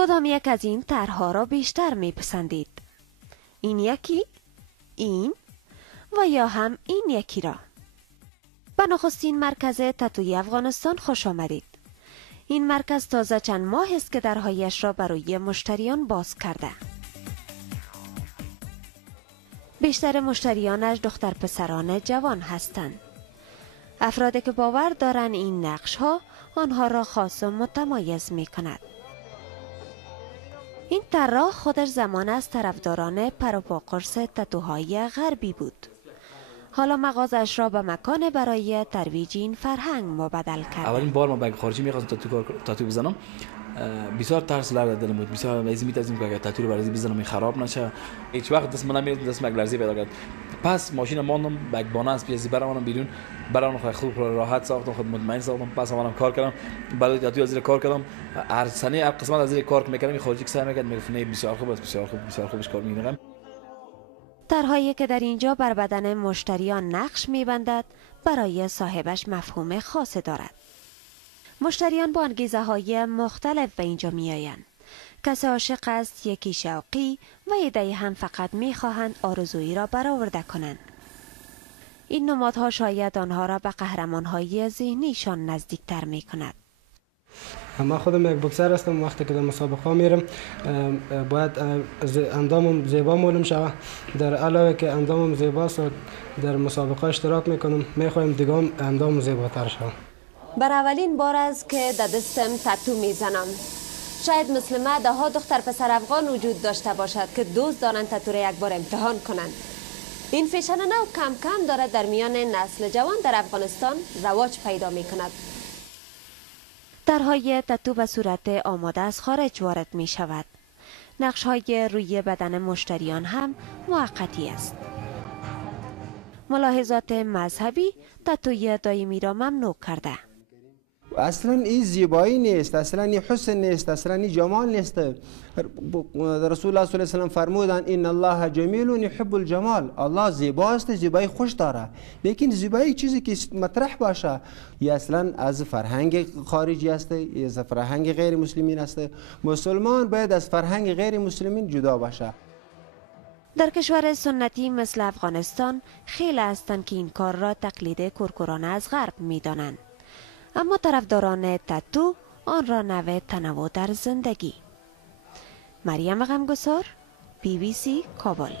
کدام یک از این طرح‌ها را بیشتر میپسندید؟ این یکی؟ این؟ و یا هم این یکی را؟ به نخستین مرکز تتوی افغانستان خوش آمدید. این مرکز تازه چند ماه است که درهایش را برای مشتریان باز کرده. بیشتر مشتریانش دختر پسران جوان هستند. افرادی که باور دارند این نقش ها آنها را خاص و متمایز می کند. این طراح خودش زمان از طرفداران پروپاقرص تتوهای غربی بود. حالا مغازش را به مکان برای ترویج این فرهنگ مبدل کرد. اولین بار ما به خارجی می‌خواستم تاتو بزنم، بسیار ترس لرزه دلم بود. بسیار می‌ترسیدم که اگر تاتو رو برای بزنم خراب نشه. هیچ وقت دست من نمیاد، دست من لرزی پیدا کرد. پس ماشین ماندم به بانه از پیازی برام بیرون، برام خوب راحت ساختم، خود مطمئن ساختم. پس اومدم کار کردم، بعد تاتو از کار کردم. هر سنه هر قسمت از کار که می‌کردم خارجی که سعی می‌کرد میگفت نه بسیار خوب است، بسیار خوبش کار می‌کنم. طرح‌هایی که در اینجا بر بدن مشتریان نقش می‌بندد برای صاحبش مفهوم خاص دارد. مشتریان با انگیزه‌های مختلف به اینجا می‌آیند. کسی عاشق است، یکی شوقی و عده‌ای هم فقط می‌خواهند آرزویی را برآورده کنند. این نمادها شاید آنها را به قهرمان‌های ذهنیشان نزدیکتر می‌کند. من خودم یک بوکسر هستم. وقتی که در مسابقه میرم باید اندامم زیبا معلوم شود. در علاوه که اندامم زیباست در مسابقه اشتراک میکنم، میخوایم دیگه اندام زیباتر شود. بر اولین بار است که در دستم تتو میزنم. شاید مثل ما ده ها دختر پسر افغان وجود داشته باشد که دوست دارند تتو را یک بار امتحان کنند. این فیشن نو کم کم دارد در میان نسل جوان در افغانستان رواج پیدا می کند. طرح‌های تتو به صورت آماده از خارج وارد می شود. نقش‌های روی بدن مشتریان هم موقتی است. ملاحظات مذهبی تتوی دائمی را ممنوع کرده. اصلا این زیبایی نیست، اصلا این حسن نیست، اصلا این جمال نیست. رسول الله صلی الله علیه و سلم فرمودند ان الله جمیل یحب الجمال. الله زیباست، زیبایی خوش داره، لیکن زیبایی چیزی که مطرح باشه یا اصلا از فرهنگ خارجی است یا از فرهنگ غیر مسلمین است. مسلمان باید از فرهنگ غیر مسلمین جدا باشه. در کشور سنتی مثل افغانستان خیلی هستند که این کار را تقلید کورکورانه از غرب می‌دانند. اما طرفداران تتو آن را نوع تنوع در زندگی. مریم غمگسار، BBC کابل.